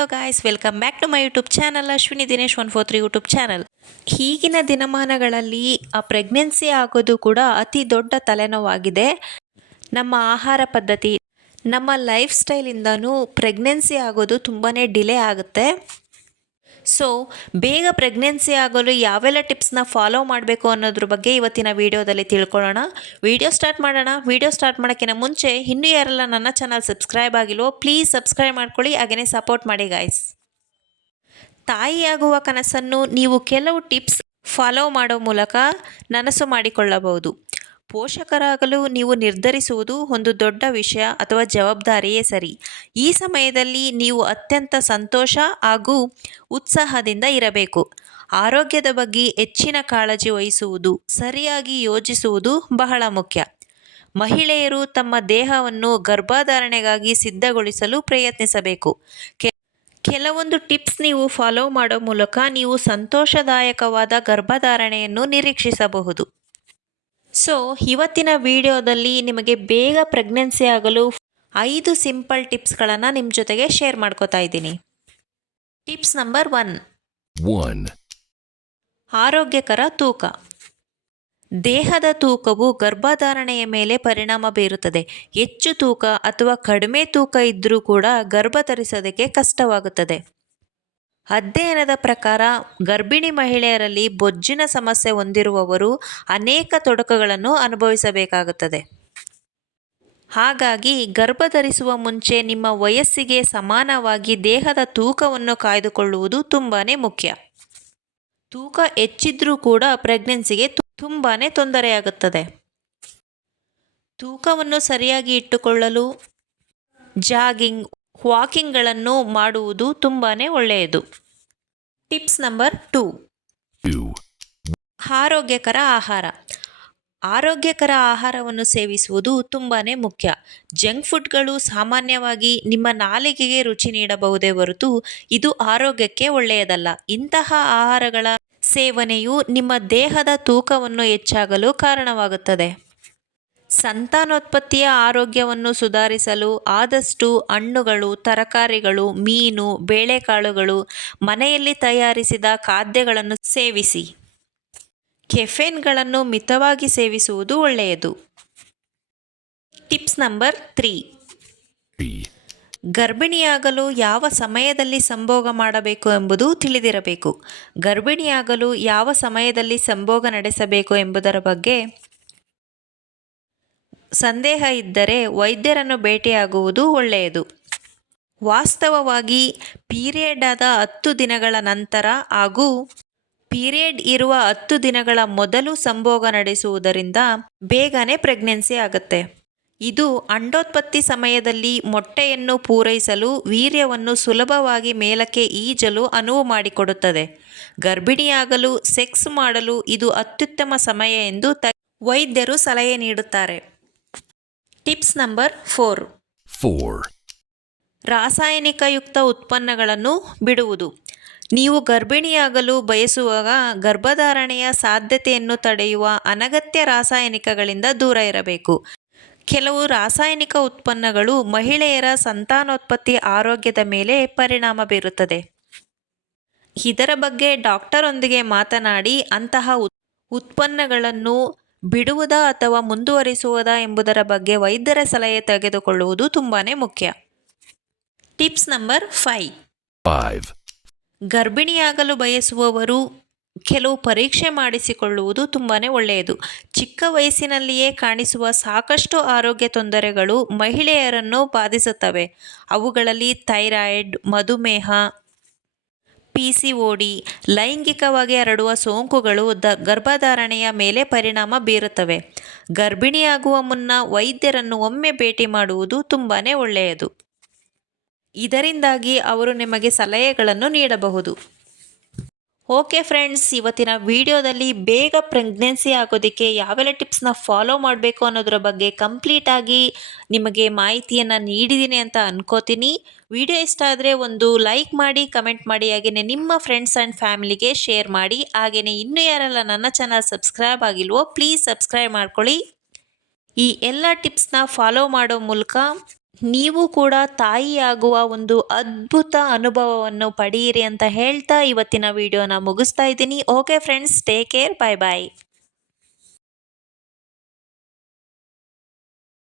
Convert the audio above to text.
Hello guys, welcome back to my YouTube channel Ashwini Dinesh 143 YouTube channel. ಈಗಿನ ದಿನಮಾನಗಳಲ್ಲಿ pregnancy ಆಗೋದು ಕೂಡ ಅತಿ ದೊಡ್ಡ ತಲೆನೋವಾಗಿದೆ. ನಮ್ಮ ಆಹಾರ ಪದ್ಧತಿ, ನಮ್ಮ ಲೈಫ್ ಸ್ಟೈಲಿಂದನೂ ಪ್ರೆಗ್ನೆನ್ಸಿ ಆಗೋದು ತುಂಬಾ ಡಿಲೇ ಆಗುತ್ತೆ. ಸೊ ಬೇಗ ಪ್ರೆಗ್ನೆನ್ಸಿ ಆಗಲು ಯಾವೆಲ್ಲ ಟಿಪ್ಸ್ನ ಫಾಲೋ ಮಾಡಬೇಕು ಅನ್ನೋದ್ರ ಬಗ್ಗೆ ಇವತ್ತಿನ ವಿಡಿಯೋದಲ್ಲಿ ತಿಳ್ಕೊಳ್ಳೋಣ. ವಿಡಿಯೋ ಸ್ಟಾರ್ಟ್ ಮಾಡೋಣ. ವಿಡಿಯೋ ಸ್ಟಾರ್ಟ್ ಮಾಡೋಕ್ಕಿಂತ ಮುಂಚೆ ಇನ್ನೂ ಯಾರೆಲ್ಲ ನನ್ನ ಚಾನಲ್ ಸಬ್ಸ್ಕ್ರೈಬ್ ಆಗಿಲ್ವೋ ಪ್ಲೀಸ್ ಸಬ್ಸ್ಕ್ರೈಬ್ ಮಾಡ್ಕೊಳ್ಳಿ, ಹಾಗೆಯೇ ಸಪೋರ್ಟ್ ಮಾಡಿ ಗಾಯ್ಸ್. ತಾಯಿಯಾಗುವ ಕನಸನ್ನು ನೀವು ಕೆಲವು ಟಿಪ್ಸ್ ಫಾಲೋ ಮಾಡೋ ಮೂಲಕ ನನಸು ಮಾಡಿಕೊಳ್ಳಬಹುದು. ಪೋಷಕರಾಗಲು ನೀವು ನಿರ್ಧರಿಸುವುದು ಒಂದು ದೊಡ್ಡ ವಿಷಯ ಅಥವಾ ಜವಾಬ್ದಾರಿಯೇ ಸರಿ. ಈ ಸಮಯದಲ್ಲಿ ನೀವು ಅತ್ಯಂತ ಸಂತೋಷ ಹಾಗೂ ಉತ್ಸಾಹದಿಂದ ಇರಬೇಕು. ಆರೋಗ್ಯದ ಬಗ್ಗೆ ಹೆಚ್ಚಿನ ಕಾಳಜಿ ವಹಿಸುವುದು, ಸರಿಯಾಗಿ ಯೋಚಿಸುವುದು ಬಹಳ ಮುಖ್ಯ. ಮಹಿಳೆಯರು ತಮ್ಮ ದೇಹವನ್ನು ಗರ್ಭಧಾರಣೆಗಾಗಿ ಸಿದ್ಧಗೊಳಿಸಲು ಪ್ರಯತ್ನಿಸಬೇಕು. ಕೆಲವೊಂದು ಟಿಪ್ಸ್ ನೀವು ಫಾಲೋ ಮಾಡೋ ಮೂಲಕ ನೀವು ಸಂತೋಷದಾಯಕವಾದ ಗರ್ಭಧಾರಣೆಯನ್ನು ನಿರೀಕ್ಷಿಸಬಹುದು. ಸೊ ಇವತ್ತಿನ ವಿಡಿಯೋದಲ್ಲಿ ನಿಮಗೆ ಬೇಗ ಪ್ರೆಗ್ನೆನ್ಸಿ ಆಗಲು 5 ಸಿಂಪಲ್ ಟಿಪ್ಸ್ಗಳನ್ನು ನಿಮ್ಮ ಜೊತೆಗೆ ಶೇರ್ ಮಾಡ್ಕೋತಾ ಇದ್ದೀನಿ. Tips number 1. ಆರೋಗ್ಯಕರ ತೂಕ. ದೇಹದ ತೂಕವು ಗರ್ಭಧಾರಣೆಯ ಮೇಲೆ ಪರಿಣಾಮ ಬೀರುತ್ತದೆ. ಹೆಚ್ಚು ತೂಕ ಅಥವಾ ಕಡಿಮೆ ತೂಕ ಇದ್ದರೂ ಕೂಡ ಗರ್ಭ ಧರಿಸೋದಕ್ಕೆ ಕಷ್ಟವಾಗುತ್ತದೆ. ಅಧ್ಯಯನದ ಪ್ರಕಾರ ಗರ್ಭಿಣಿ ಮಹಿಳೆಯರಲ್ಲಿ ಬೊಜ್ಜಿನ ಸಮಸ್ಯೆ ಹೊಂದಿರುವವರು ಅನೇಕ ತೊಡಕುಗಳನ್ನು ಅನುಭವಿಸಬೇಕಾಗುತ್ತದೆ. ಹಾಗಾಗಿ ಗರ್ಭ ಧರಿಸುವ ಮುಂಚೆ ನಿಮ್ಮ ವಯಸ್ಸಿಗೆ ಸಮಾನವಾಗಿ ದೇಹದ ತೂಕವನ್ನು ಕಾಯ್ದುಕೊಳ್ಳುವುದು ತುಂಬಾ ಮುಖ್ಯ. ತೂಕ ಹೆಚ್ಚಿದ್ರೂ ಕೂಡ ಪ್ರೆಗ್ನೆನ್ಸಿಗೆ ತುಂಬಾ ತೊಂದರೆಯಾಗುತ್ತದೆ. ತೂಕವನ್ನು ಸರಿಯಾಗಿ ಇಟ್ಟುಕೊಳ್ಳಲು ಜಾಗಿಂಗ್, ವಾಕಿಂಗ್ಗಳನ್ನು ಮಾಡುವುದು ತುಂಬಾ ಒಳ್ಳೆಯದು. Tips number 2. ಆರೋಗ್ಯಕರ ಆಹಾರ. ಆರೋಗ್ಯಕರ ಆಹಾರವನ್ನು ಸೇವಿಸುವುದು ತುಂಬಾ ಮುಖ್ಯ. ಜಂಕ್ ಫುಡ್ಗಳು ಸಾಮಾನ್ಯವಾಗಿ ನಿಮ್ಮ ನಾಲಿಗೆಗೆ ರುಚಿ ನೀಡಬಹುದೇ ಹೊರತು ಇದು ಆರೋಗ್ಯಕ್ಕೆ ಒಳ್ಳೆಯದಲ್ಲ. ಇಂತಹ ಆಹಾರಗಳ ಸೇವನೆಯು ನಿಮ್ಮ ದೇಹದ ತೂಕವನ್ನು ಹೆಚ್ಚಾಗಲು ಕಾರಣವಾಗುತ್ತದೆ. ಸಂತಾನೋತ್ಪತ್ತಿಯ ಆರೋಗ್ಯವನ್ನು ಸುಧಾರಿಸಲು ಆದಷ್ಟು ಹಣ್ಣುಗಳು, ತರಕಾರಿಗಳು, ಮೀನು, ಬೇಳೆಕಾಳುಗಳು, ಮನೆಯಲ್ಲಿ ತಯಾರಿಸಿದ ಖಾದ್ಯಗಳನ್ನು ಸೇವಿಸಿ. ಕೆಫೆನ್ಗಳನ್ನು ಮಿತವಾಗಿ ಸೇವಿಸುವುದು ಒಳ್ಳೆಯದು. Tips number 3. ಗರ್ಭಿಣಿಯಾಗಲು ಯಾವ ಸಮಯದಲ್ಲಿ ಸಂಭೋಗ ಮಾಡಬೇಕು ಎಂಬುದು ತಿಳಿದಿರಬೇಕು. ಗರ್ಭಿಣಿಯಾಗಲು ಯಾವ ಸಮಯದಲ್ಲಿ ಸಂಭೋಗ ನಡೆಸಬೇಕು ಎಂಬುದರ ಬಗ್ಗೆ ಸಂದೇಹ ಇದ್ದರೆ ವೈದ್ಯರನ್ನು ಭೇಟಿಯಾಗುವುದು ಒಳ್ಳೆಯದು. ವಾಸ್ತವವಾಗಿ ಪೀರಿಯಡ್ ಆದ 10 ದಿನಗಳ ನಂತರ ಹಾಗೂ ಪೀರಿಯಡ್ ಇರುವ 10 ದಿನಗಳ ಮೊದಲು ಸಂಭೋಗ ನಡೆಸುವುದರಿಂದ ಬೇಗನೆ ಪ್ರೆಗ್ನೆನ್ಸಿ ಆಗುತ್ತೆ. ಇದು ಅಂಡೋತ್ಪತ್ತಿ ಸಮಯದಲ್ಲಿ ಮೊಟ್ಟೆಯನ್ನು ಪೂರೈಸಲು ವೀರ್ಯವನ್ನು ಸುಲಭವಾಗಿ ಮೇಲಕ್ಕೆ ಈಜಲು ಅನುವು ಮಾಡಿಕೊಡುತ್ತದೆ. ಗರ್ಭಿಣಿಯಾಗಲು ಸೆಕ್ಸ್ ಮಾಡಲು ಇದು ಅತ್ಯುತ್ತಮ ಸಮಯ ಎಂದು ವೈದ್ಯರು ಸಲಹೆ ನೀಡುತ್ತಾರೆ. Tips number 4. ರಾಸಾಯನಿಕಯುಕ್ತ ಉತ್ಪನ್ನಗಳನ್ನು ಬಿಡುವುದು. ನೀವು ಗರ್ಭಿಣಿಯಾಗಲು ಬಯಸುವಾಗ ಗರ್ಭಧಾರಣೆಯ ಸಾಧ್ಯತೆಯನ್ನು ತಡೆಯುವ ಅನಗತ್ಯ ರಾಸಾಯನಿಕಗಳಿಂದ ದೂರ ಇರಬೇಕು. ಕೆಲವು ರಾಸಾಯನಿಕ ಉತ್ಪನ್ನಗಳು ಮಹಿಳೆಯರ ಸಂತಾನೋತ್ಪತ್ತಿ ಆರೋಗ್ಯದ ಮೇಲೆ ಪರಿಣಾಮ ಬೀರುತ್ತದೆ. ಇದರ ಬಗ್ಗೆ ಡಾಕ್ಟರೊಂದಿಗೆ ಮಾತನಾಡಿ ಅಂತಹ ಉತ್ಪನ್ನಗಳನ್ನು ಬಿಡುವುದಾ ಅಥವಾ ಮುಂದುವರಿಸುವುದಾ ಎಂಬುದರ ಬಗ್ಗೆ ವೈದ್ಯರ ಸಲಹೆ ತೆಗೆದುಕೊಳ್ಳುವುದು ತುಂಬಾ ಮುಖ್ಯ. Tips number 5. ಗರ್ಭಿಣಿಯಾಗಲು ಬಯಸುವವರು ಕೆಲವು ಪರೀಕ್ಷೆ ಮಾಡಿಸಿಕೊಳ್ಳುವುದು ತುಂಬಾ ಒಳ್ಳೆಯದು. ಚಿಕ್ಕ ವಯಸ್ಸಿನಲ್ಲಿಯೇ ಕಾಣಿಸುವ ಸಾಕಷ್ಟು ಆರೋಗ್ಯ ತೊಂದರೆಗಳು ಮಹಿಳೆಯರನ್ನು ಬಾಧಿಸುತ್ತವೆ. ಅವುಗಳಲ್ಲಿ ಥೈರಾಯ್ಡ್, ಮಧುಮೇಹ, PCOD, ಲೈಂಗಿಕವಾಗಿ ಹರಡುವ ಸೋಂಕುಗಳು ಗರ್ಭಧಾರಣೆಯ ಮೇಲೆ ಪರಿಣಾಮ ಬೀರುತ್ತವೆ. ಗರ್ಭಿಣಿಯಾಗುವ ಮುನ್ನ ವೈದ್ಯರನ್ನು ಒಮ್ಮೆ ಭೇಟಿ ಮಾಡುವುದು ತುಂಬಾ ಒಳ್ಳೆಯದು. ಇದರಿಂದಾಗಿ ಅವರು ನಿಮಗೆ ಸಲಹೆಗಳನ್ನು ನೀಡಬಹುದು. ಓಕೆ ಫ್ರೆಂಡ್ಸ್, ಇವತ್ತಿನ ವಿಡಿಯೋದಲ್ಲಿ ಬೇಗ ಪ್ರೆಗ್ನೆನ್ಸಿ ಆಗೋದಕ್ಕೆ ಯಾವೆಲ್ಲ ಟಿಪ್ಸ್ನ ಫಾಲೋ ಮಾಡಬೇಕು ಅನ್ನೋದ್ರ ಬಗ್ಗೆ ಕಂಪ್ಲೀಟಾಗಿ ನಿಮಗೆ ಮಾಹಿತಿಯನ್ನು ನೀಡಿದ್ದೀನಿ ಅಂತ ಅನ್ಕೋತೀನಿ. ವಿಡಿಯೋ ಇಷ್ಟ ಆದರೆ ಒಂದು ಲೈಕ್ ಮಾಡಿ, ಕಮೆಂಟ್ ಮಾಡಿ, ಹಾಗೆಯೇ ನಿಮ್ಮ ಫ್ರೆಂಡ್ಸ್ ಆ್ಯಂಡ್ ಫ್ಯಾಮಿಲಿಗೆ ಶೇರ್ ಮಾಡಿ. ಹಾಗೆಯೇ ಇನ್ನೂ ಯಾರೆಲ್ಲ ನನ್ನ ಚಾನಲ್ ಸಬ್ಸ್ಕ್ರೈಬ್ ಆಗಿಲ್ವೋ ಪ್ಲೀಸ್ ಸಬ್ಸ್ಕ್ರೈಬ್ ಮಾಡ್ಕೊಳ್ಳಿ. ಈ ಎಲ್ಲ ಟಿಪ್ಸ್ನ ಫಾಲೋ ಮಾಡೋ ಮೂಲಕ ನೀವು ಕೂಡ ತಾಯಿಯಾಗುವ ಒಂದು ಅದ್ಭುತ ಅನುಭವವನ್ನು ಪಡೆಯಿರಿ ಅಂತ ಹೇಳ್ತಾ ಇವತ್ತಿನ ವಿಡಿಯೋನ ಮುಗಿಸ್ತಾ ಇದ್ದೀನಿ. ಓಕೆ ಫ್ರೆಂಡ್ಸ್, ಟೇಕ್ ಕೇರ್, ಬಾಯ್ ಬಾಯ್.